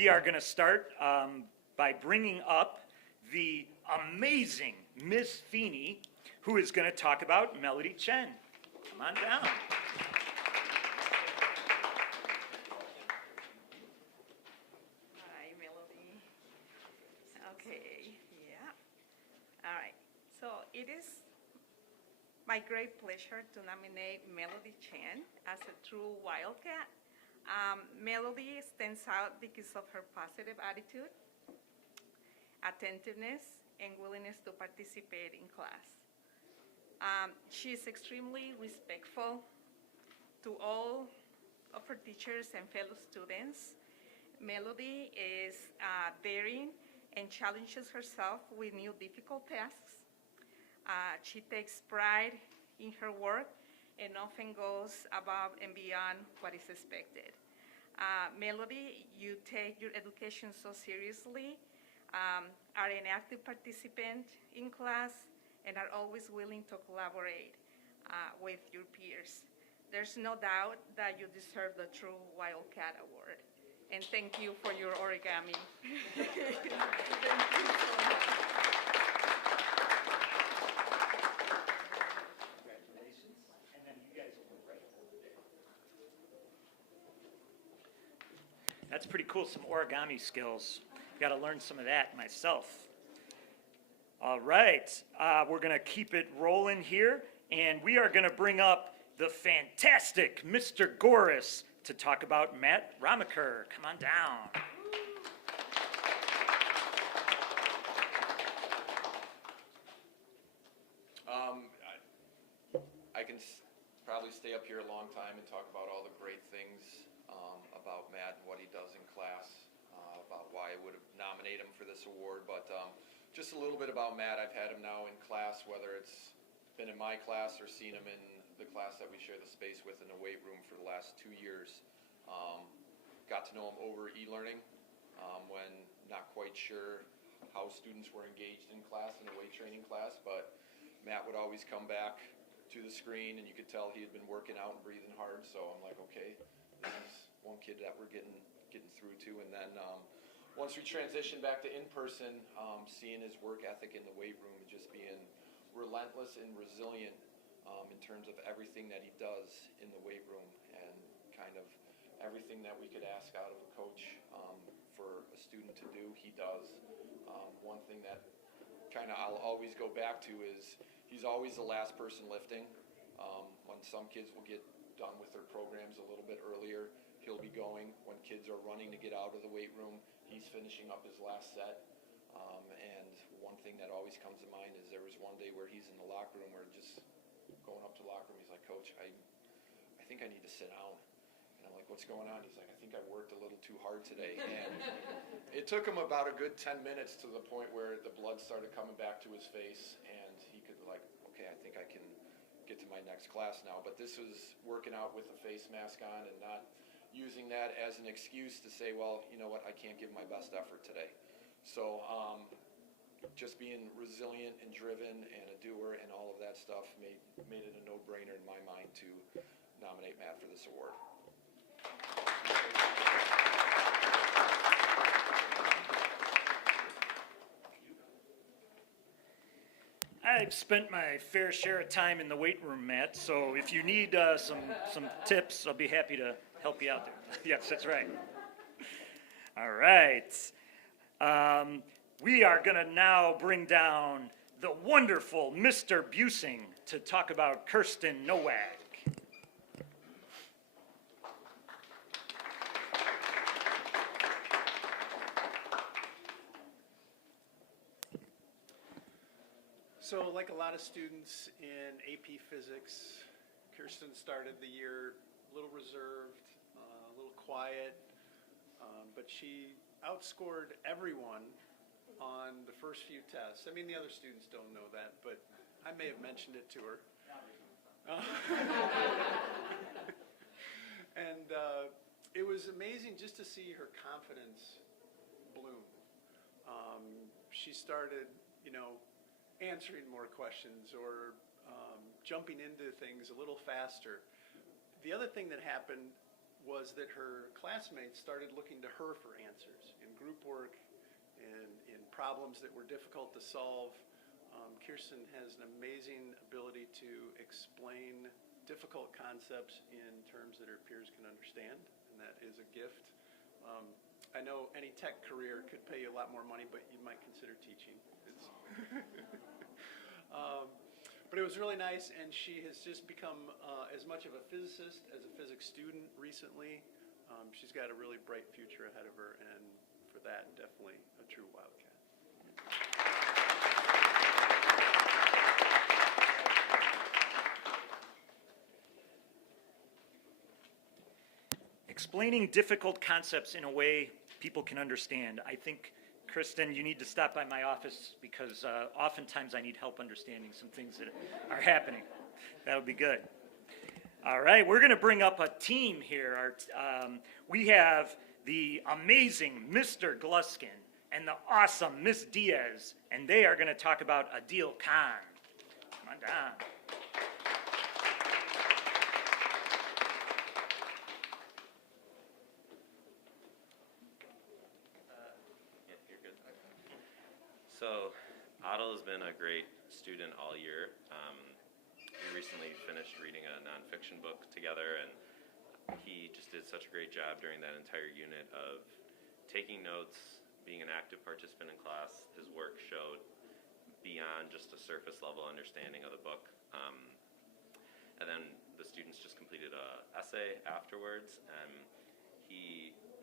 We are going to start by bringing up the amazing Miss Feeney, who is going to talk about Melody Chen. Come on down. Hi, Melody. Okay, yeah. All right. So it is my great pleasure to nominate Melody Chen as a true Wildcat. Melody stands out because of her positive attitude, attentiveness, and willingness to participate in class. She is extremely respectful to all of her teachers and fellow students. Melody is daring and challenges herself with new difficult tasks. She takes pride in her work and often goes above and beyond what is expected. Melody, you take your education so seriously, are an active participant in class, and are always willing to collaborate with your peers. There's no doubt that you deserve the True Wildcat Award. And thank you for your origami. Thank you so much. That's pretty cool, some origami skills. Got to learn some of that myself. All right, we're going to keep it rolling here, and we are going to bring up the fantastic Mr. Goris to talk about Matt Ramaker. Come on down. I can probably stay up here a long time and talk about all the great things about Matt and what he does in class, about why I would nominate him for this award, but just a little bit about Matt. I've had him now in class, whether it's been in my class or seen him in the class that we share the space with in the weight room for the last 2 years. Got to know him over e-learning when not quite sure how students were engaged in class, in the weight training class, but Matt would always come back to the screen and you could tell he had been working out and breathing hard, so I'm like, okay, this is one kid that we're getting through to. And then once we transitioned back to in-person, seeing his work ethic in the weight room and just being relentless and resilient in terms of everything that he does in the weight room, and kind of everything that we could ask out of a coach for a student to do, he does. One thing that kind of I'll always go back to is he's always the last person lifting. When some kids will get done with their programs a little bit earlier, he'll be going. When kids are running to get out of the weight room, he's finishing up his last set. And one thing that always comes to mind is there was one day where he's in the locker room, or just going up to the locker room, he's like, "Coach, I think I need to sit down." And I'm like, "What's going on?" He's like, "I think I worked a little too hard today." And it took him about a good 10 minutes to the point where the blood started coming back to his face, and he could like, "Okay, I think I can get to my next class now." But this was working out with a face mask on and not using that as an excuse to say, well, you know what, I can't give my best effort today. So just being resilient and driven and a doer and all of that stuff made it a no-brainer in my mind to nominate Matt for this award. I've spent my fair share of time in the weight room, Matt, so if you need some tips, I'll be happy to help you out there. Yes, that's right. All right. We are going to now bring down the wonderful Mr. Busing to talk about Kirsten Nowak. So like a lot of students in AP Physics, Kirsten started the year a little reserved, a little quiet, but she outscored everyone on the first few tests. I mean, the other students don't know that, but I may have mentioned it to her. And it was amazing just to see her confidence bloom. She started, answering more questions or jumping into things a little faster. The other thing that happened was that her classmates started looking to her for answers in group work and in problems that were difficult to solve. Kirsten has an amazing ability to explain difficult concepts in terms that her peers can understand, and that is a gift. I know any tech career could pay you a lot more money, but you might consider teaching. But it was really nice, and she has just become as much of a physicist as a physics student recently. She's got a really bright future ahead of her, and for that, definitely a true Wildcat. Explaining difficult concepts in a way people can understand. I think, Kirsten, you need to stop by my office because oftentimes I need help understanding some things that are happening. That would be good. All right, we're going to bring up a team here. We have the amazing Mr. Gluskin and the awesome Miss Diaz, and they are going to talk about Adil Khan. Come on down. So, Otto has been a great student all year. We recently finished reading a nonfiction book together, and he just did such a great job during that entire unit of taking notes, being an active participant in class. His work showed beyond just a surface level understanding of the book. And then the students just completed an essay afterwards, and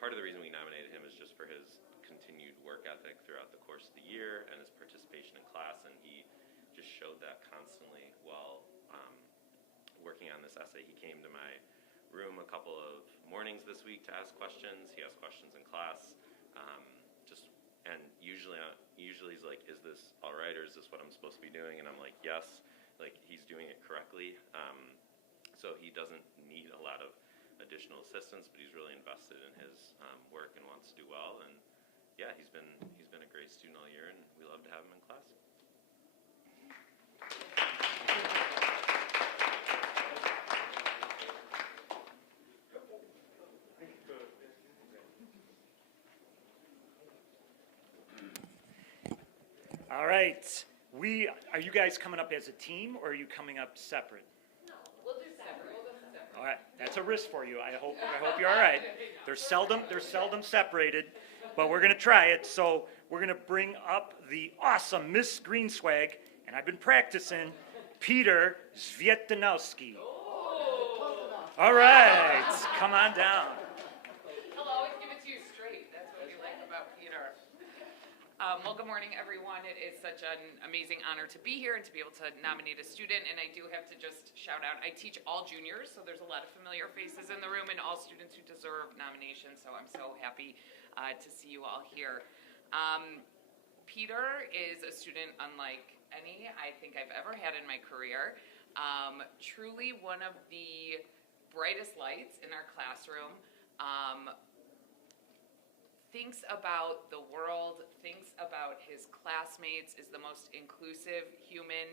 part of the reason we nominated him is just for his continued work ethic throughout the course of the year and his participation in class, and he just showed that constantly while working on this essay. He came to my room a couple of mornings this week to ask questions. He asked questions in class, and usually he's like, "Is this all right, or is this what I'm supposed to be doing?" And I'm like, "Yes," like he's doing it correctly. So he doesn't need a lot of additional assistance, but he's really invested in his work and wants to do well. And yeah, he's been a great student all year, and we love to have him in class. All right. Are you guys coming up as a team, or are you coming up separate? No, we'll do separate. All right, that's a risk for you. I hope you're all right. They're seldom separated, but we're gonna try it. So we're gonna bring up the awesome Miss Greenswag, and I've been practicing, Peter Zvietnowski. All right, come on down. He'll always give it to you straight. That's what we like about Peter. Well, good morning, everyone. It is such an amazing honor to be here and to be able to nominate a student. And I do have to just shout out, I teach all juniors, so there's a lot of familiar faces in the room and all students who deserve nominations. So I'm so happy to see you all here. Peter is a student unlike any I think I've ever had in my career. Truly one of the brightest lights in our classroom. Thinks about the world, thinks about his classmates, is the most inclusive human,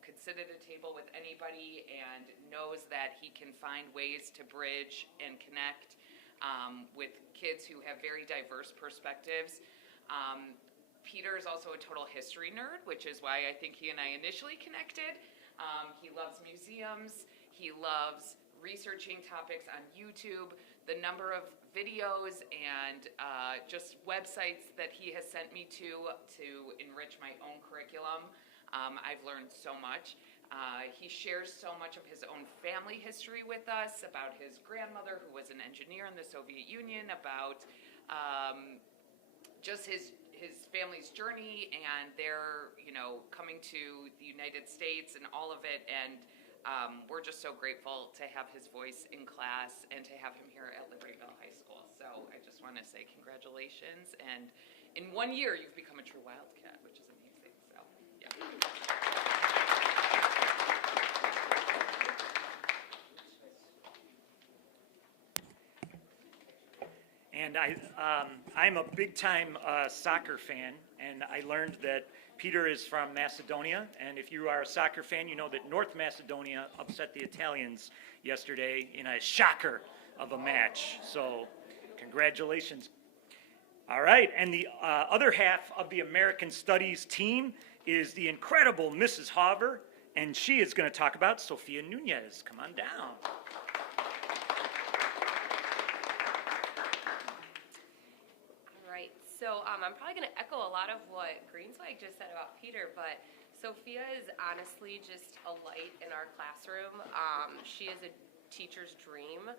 could sit at a table with anybody and knows that he can find ways to bridge and connect with kids who have very diverse perspectives. Peter is also a total history nerd, which is why I think he and I initially connected. He loves museums, he loves researching topics on YouTube. The number of videos and just websites that he has sent me to enrich my own curriculum. I've learned so much. He shares so much of his own family history with us, about his grandmother who was an engineer in the Soviet Union, about just his family's journey and their, coming to the United States and all of it. And we're just so grateful to have his voice in class and to have him here at Libertyville High School. So I just want to say congratulations. And in 1 year, you've become a true Wildcat, which is amazing. So, yeah. And I'm a big-time soccer fan, and I learned that Peter is from Macedonia, and if you are a soccer fan, you know that North Macedonia upset the Italians yesterday in a shocker of a match. So congratulations. All right, and the other half of the American Studies team is the incredible Mrs. Hoover, and she is going to talk about Sophia Nunez. Come on down. All right, so I'm probably going to echo a lot of what Greenswag just said about Peter, but Sophia is honestly just a light in our classroom. She is a teacher's dream.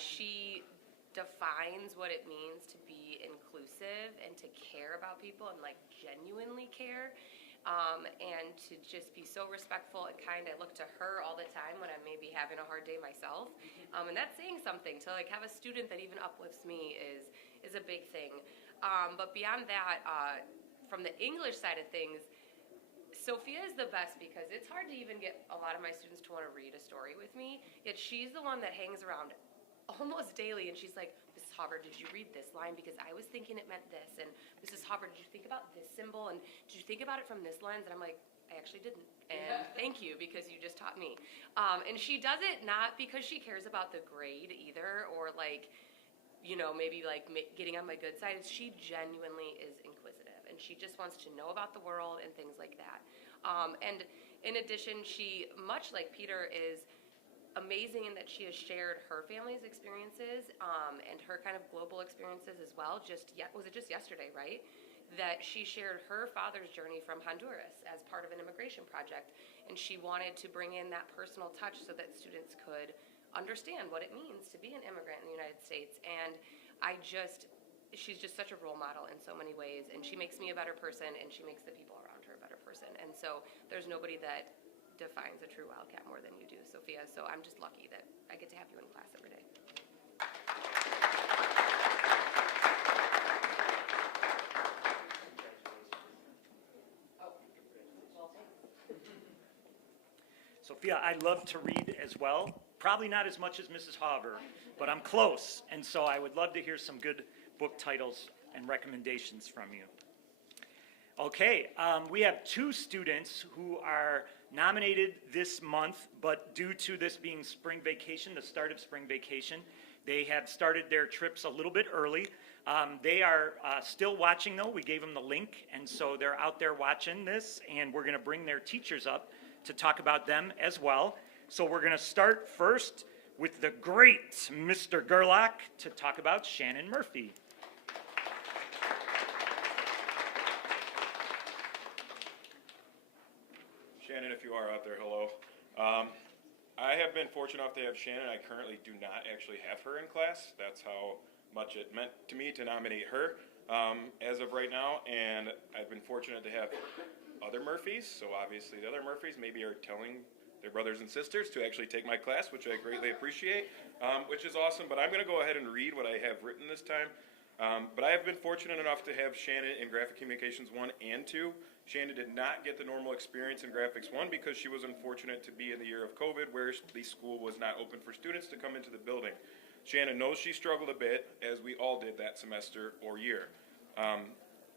She defines what it means to be inclusive and to care about people and like genuinely care. And to just be so respectful and kind. I look to her all the time when I'm maybe having a hard day myself. And that's saying something. To like have a student that even uplifts me is a big thing. But beyond that, from the English side of things, Sophia is the best because it's hard to even get a lot of my students to want to read a story with me. Yet she's the one that hangs around almost daily, and she's like, Mrs. Hoover, did you read this line? Because I was thinking it meant this. And Mrs. Hoover, did you think about this symbol? And did you think about it from this lens? And I'm like, I actually didn't. And thank you, because you just taught me. And she does it not because she cares about the grade either, or like, you know, maybe like getting on my good side. She genuinely is inquisitive, and she just wants to know about the world and things like that. And in addition, she, much like Peter, is amazing in that she has shared her family's experiences and her kind of global experiences as well. Was it just yesterday, right? That she shared her father's journey from Honduras as part of an immigration project, and she wanted to bring in that personal touch so that students could understand what it means to be an immigrant in the United States. And she's just such a role model in so many ways, and she makes me a better person, and she makes the people around her a better person. And so there's nobody that defines a true Wildcat more than you do, Sophia. So I'm just lucky that I get to have you in class every day. Sophia, I love to read as well. Probably not as much as Mrs. Hoover, but I'm close. And so I would love to hear some good book titles and recommendations from you. Okay, we have two students who are nominated this month, but due to this being spring vacation, the start of spring vacation, they have started their trips a little bit early. They are still watching though. We gave them the link, and so they're out there watching this, and we're going to bring their teachers up to talk about them as well. So we're going to start first with the great Mr. Gerlach to talk about Shannon Murphy. Shannon, if you are out there, hello. I have been fortunate enough to have Shannon. I currently do not actually have her in class. That's how much it meant to me to nominate her as of right now. And I've been fortunate to have other Murphys. So obviously the other Murphys maybe are telling their brothers and sisters to actually take my class, which I greatly appreciate, which is awesome. But I'm going to go ahead and read what I have written this time. But I have been fortunate enough to have Shannon in Graphic Communications 1 and 2. Shannon did not get the normal experience in Graphics 1 because she was unfortunate to be in the year of COVID, where the school was not open for students to come into the building. Shannon knows she struggled a bit, as we all did that semester or year.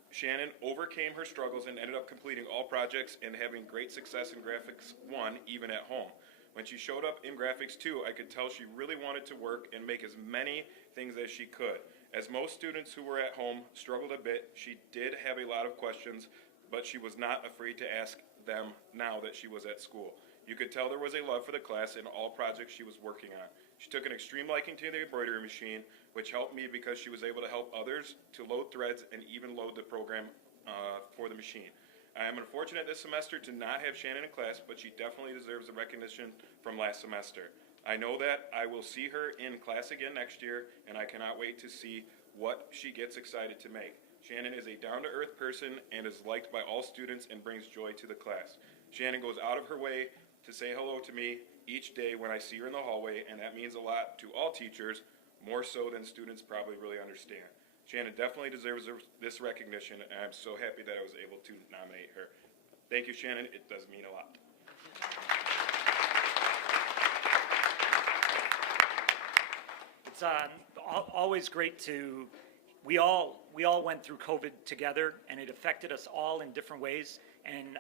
Shannon overcame her struggles and ended up completing all projects and having great success in Graphics 1, even at home. When she showed up in Graphics 2, I could tell she really wanted to work and make as many things as she could. As most students who were at home struggled a bit, she did have a lot of questions, but she was not afraid to ask them now that she was at school. You could tell there was a love for the class and all projects she was working on. She took an extreme liking to the embroidery machine, which helped me because she was able to help others to load threads and even load the program for the machine. I am unfortunate this semester to not have Shannon in class, but she definitely deserves the recognition from last semester. I know that I will see her in class again next year, and I cannot wait to see what she gets excited to make. Shannon is a down-to-earth person and is liked by all students and brings joy to the class. Shannon goes out of her way to say hello to me each day when I see her in the hallway, and that means a lot to all teachers, more so than students probably really understand. Shannon definitely deserves this recognition, and I'm so happy that I was able to nominate her. Thank you, Shannon. It does mean a lot. It's always great to, we all went through COVID together, and it affected us all in different ways. And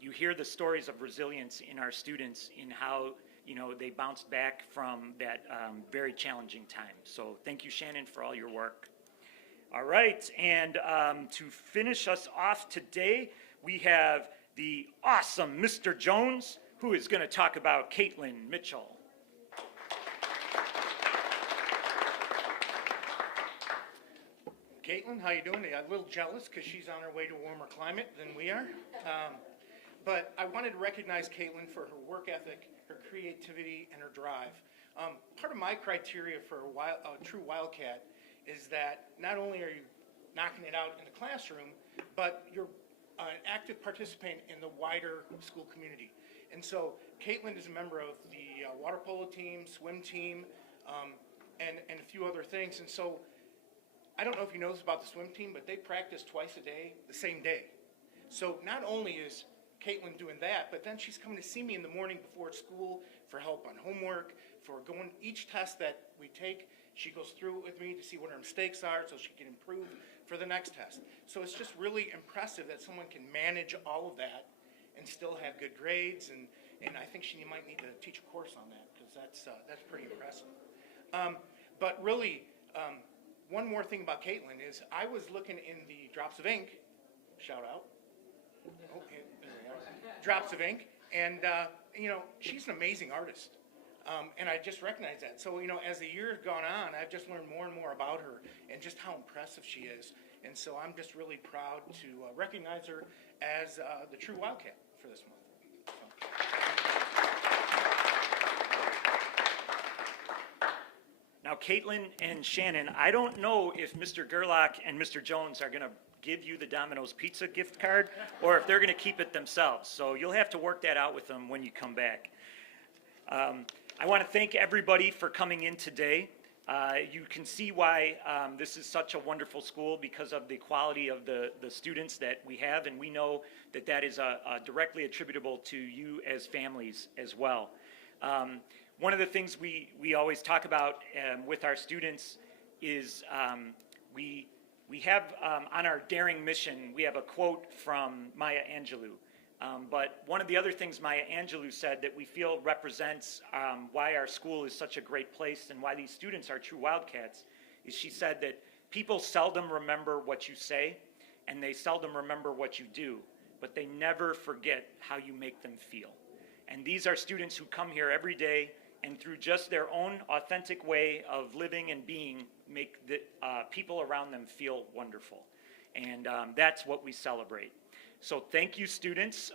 you hear the stories of resilience in our students, in how they bounced back from that very challenging time. So thank you, Shannon, for all your work. All right, and to finish us off today, we have the awesome Mr. Jones, who is going to talk about Caitlin Mitchell. Caitlin, how you doing? I'm a little jealous because she's on her way to a warmer climate than we are. But I wanted to recognize Caitlin for her work ethic, her creativity, and her drive. Part of my criteria for a true Wildcat is that not only are you knocking it out in the classroom, but you're an active participant in the wider school community. And so Caitlin is a member of the water polo team, swim team, and a few other things. And so I don't know if you know this about the swim team, but they practice twice a day, the same day. So not only is Caitlin doing that, but then she's coming to see me in the morning before school for help on homework, for going each test that we take. She goes through it with me to see what her mistakes are so she can improve for the next test. So it's just really impressive that someone can manage all of that and still have good grades. And I think she might need to teach a course on that because that's pretty impressive. But really, one more thing about Caitlin is I was looking in the Drops of Ink, shout out, okay, there we are, Drops of Ink, and she's an amazing artist, and I just recognized that. So as the years gone on, I've just learned more and more about her and just how impressive she is, and so I'm just really proud to recognize her as the true Wildcat for this month. So. Now, Caitlin and Shannon, I don't know if Mr. Gerlach and Mr. Jones are going to give you the Domino's Pizza gift card or if they're going to keep it themselves. So you'll have to work that out with them when you come back. I want to thank everybody for coming in today. You can see why this is such a wonderful school because of the quality of the students that we have, and we know that that is directly attributable to you as families as well. One of the things we always talk about with our students is we have on our daring mission, we have a quote from Maya Angelou. But one of the other things Maya Angelou said that we feel represents why our school is such a great place and why these students are true Wildcats is she said that people seldom remember what you say and they seldom remember what you do, but they never forget how you make them feel. And these are students who come here every day and through just their own authentic way of living and being make the people around them feel wonderful. And that's what we celebrate. So thank you, students.